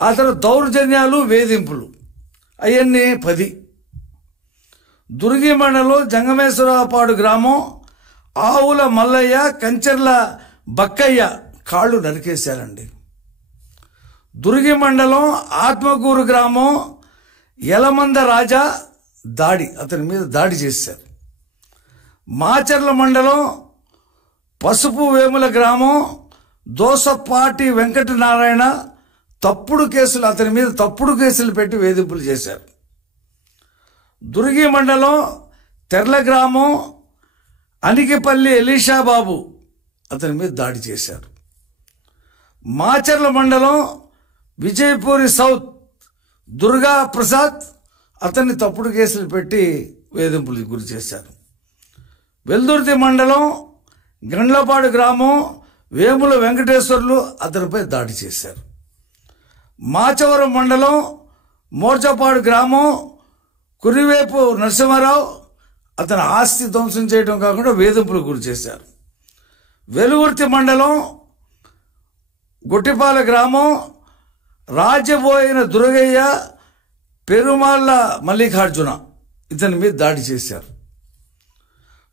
ఆ తర్వాత దౌర్జన్యాలు, వేధింపులు అవన్నీ 10. దుర్గి మండలం జంగమేశ్వరపాడు గ్రామం ఆవుల మల్లయ్య, కంచెర్ల బక్కయ్య కాళ్ళు నరికేశారండి. దుర్గి మండలం ఆత్మకూరు గ్రామం యలమంద రాజా అతని మీద దాడి చేశారు. మాచర్ల మండలం పసుపు వేముల గ్రామం దోసపాటి వెంకటనారాయణ అతని మీద తప్పుడు కేసులు పెట్టి వేధింపులు చేశారు. దుర్గి మండలం తెర్ల గ్రామం అనికిపల్లి ఎలీషాబాబు అతని మీద దాడి చేశారు. మాచర్ల మండలం విజయపూరి సౌత్ దుర్గా ప్రసాద్ అతన్ని తప్పుడు కేసులు పెట్టి వేధింపులకు గురి చేశారు. వెల్దుర్తి మండలం గండ్లపాడు గ్రామం వేముల వెంకటేశ్వర్లు అతనిపై దాడి చేశారు. మాచవరం మండలం మోర్చపాడు గ్రామం కురివేపు నరసింహారావు అతని ఆస్తి ధ్వంసం చేయడం కాకుండా వేధింపులకు గురి చేశారు. వెలుగుర్తి మండలం గొట్టిపాల గ్రామం రాజబోయిన దుర్గయ్య, పెరుమాళ్ళ మల్లికార్జున ఇతని మీద దాడి చేశారు.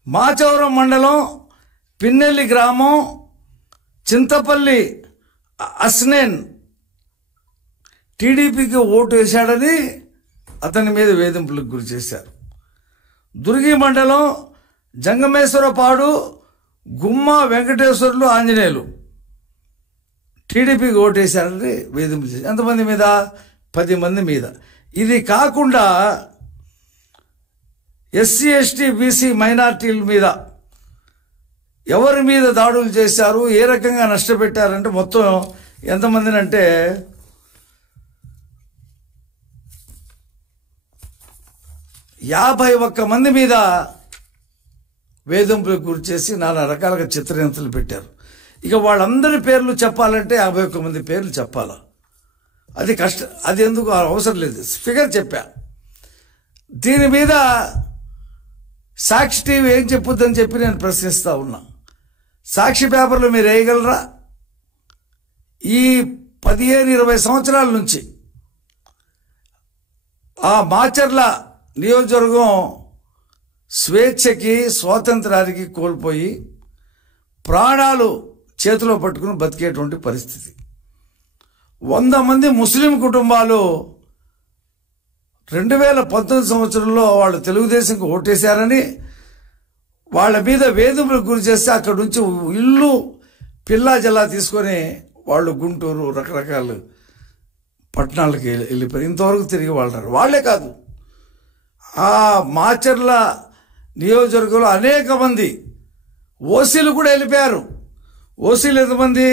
మాచవరం మండలం పిన్నెల్లి గ్రామం చింతపల్లి అస్నేన్ టీడీపీకి ఓటు వేశాడని అతని మీద వేధింపులకు గురి చేశారు. దుర్గి మండలం జంగమేశ్వరపాడు గుమ్మ వెంకటేశ్వర్లు ఆంజనేయులు టీడీపీకి ఓటు వేశారని వేధింపులు చేశారు. ఎంతమంది మీద? 10 మంది మీద. ఇది కాకుండా ఎస్సీ, ఎస్టీ, బీసీ మైనార్టీల మీద ఎవరి మీద దాడులు చేశారు, ఏ రకంగా నష్టపెట్టారంటే మొత్తం ఎంతమందిని అంటే 51 మంది మీద వేధింపులకు గురి చేసి నానా రకాలుగా చిత్రహింసలు పెట్టారు. ఇక వాళ్ళందరి పేర్లు చెప్పాలంటే 51 మంది పేర్లు చెప్పాలా? అది కష్టం. అది ఎందుకు అవసరం లేదు, ఫిగర్ చెప్పా. దీని మీద సాక్షి టీవీ ఏం చెప్పుద్దని చెప్పి నేను ప్రశ్నిస్తా ఉన్నా. సాక్షి పేపర్లు మీరు వేయగలరా? ఈ 15-20 సంవత్సరాల నుంచి ఆ మాచర్ల నియోజకవర్గం స్వేచ్ఛకి, స్వాతంత్రానికి కోల్పోయి ప్రాణాలు చేతిలో పట్టుకుని బతికేటువంటి పరిస్థితి. 100 మంది ముస్లిం కుటుంబాలు 2019 సంవత్సరంలో వాళ్ళు తెలుగుదేశంకి ఓటేశారని వాళ్ళ మీద వేధింపులకు గురి చేస్తే అక్కడి నుంచి ఇల్లు పిల్లా జల్లా తీసుకొని వాళ్ళు గుంటూరు రకరకాల పట్టణాలకి వెళ్ళిపోయారు. ఇంతవరకు తిరిగి వాళ్ళారు. వాళ్లే కాదు, ఆ మాచర్ల నియోజకవర్గంలో అనేక మంది ఓసీలు కూడా వెళ్ళిపోయారు. ఓసీలు ఎంతమంది?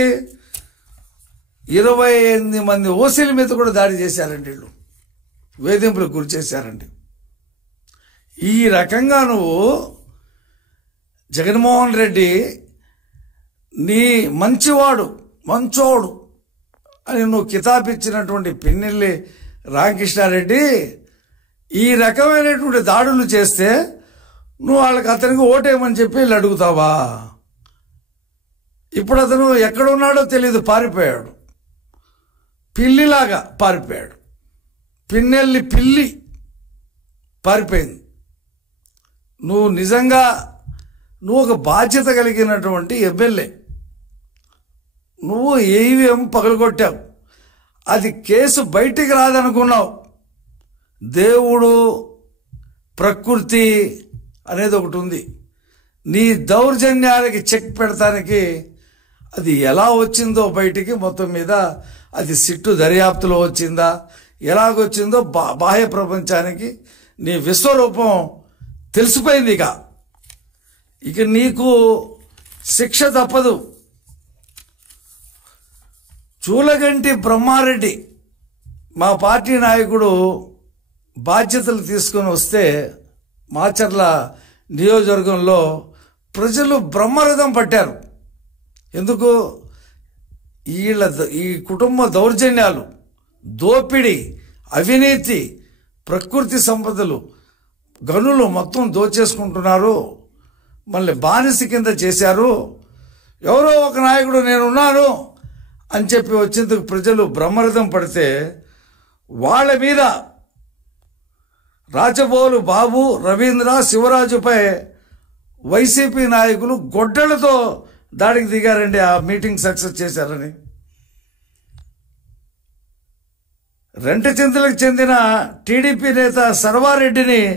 28 మంది ఓసీల మీద కూడా దాడి చేశారండి. వీళ్ళు వేధింపులకు గురి చేశారండి. ఈ రకంగా నువ్వు జగన్మోహన్ రెడ్డి నీ మంచోడు అని నువ్వు కితాబిచ్చినటువంటి పిన్నెల్లి రామకృష్ణారెడ్డి ఈ రకమైనటువంటి దాడులు చేస్తే నువ్వు అతనికి ఓటేయమని చెప్పి వీళ్ళు అడుగుతావా? ఇప్పుడు అతను ఎక్కడున్నాడో తెలియదు, పారిపోయాడు. పిల్లిలాగా పారిపోయాడు. పిన్నెల్లి పిల్లి పారిపోయింది. నువ్వు నిజంగా ఒక బాధ్యత కలిగినటువంటి ఎమ్మెల్యే. నువ్వు ఈవీఎం పగలగొట్టావు. అది కేసు బయటికి రాదనుకున్నావు. దేవుడు, ప్రకృతి అనేది ఒకటి ఉంది. నీ దౌర్జన్యాలకి చెక్ పెడతానికి అది ఎలా వచ్చిందో బయటికి మొత్తం మీద అది సిట్టు దర్యాప్తులో వచ్చిందా, ఎలాగొచ్చిందో బాహ్య ప్రపంచానికి నీ విశ్వరూపం తెలిసిపోయింది. ఇక నీకు శిక్ష తప్పదు. చూలగంటి బ్రహ్మారెడ్డి మా పార్టీ నాయకుడు బాధ్యతలు తీసుకొని వస్తే మాచర్ల నియోజకవర్గంలో ప్రజలు బ్రహ్మరథం పట్టారు. ఎందుకు? ఈ కుటుంబ దౌర్జన్యాలు, దోపిడీ, అవినీతి, ప్రకృతి సంపదలు, గనులు మొత్తం దోచేసుకుంటున్నారు. మళ్ళీ బానిస కింద చేశారు. ఎవరో ఒక నాయకుడు నేనున్నాను అని చెప్పి వచ్చేందుకు ప్రజలు బ్రహ్మరథం పడితే వాళ్ళ మీద రాచబోలు బాబు, రవీంద్ర, శివరాజుపై వైసీపీ నాయకులు గొడ్డలతో దాడికి దిగారండి. ఆ మీటింగ్ సక్సెస్ చేశారని. రెంటచింతలకు చెందిన టీడీపీ నేత సర్వారెడ్డిని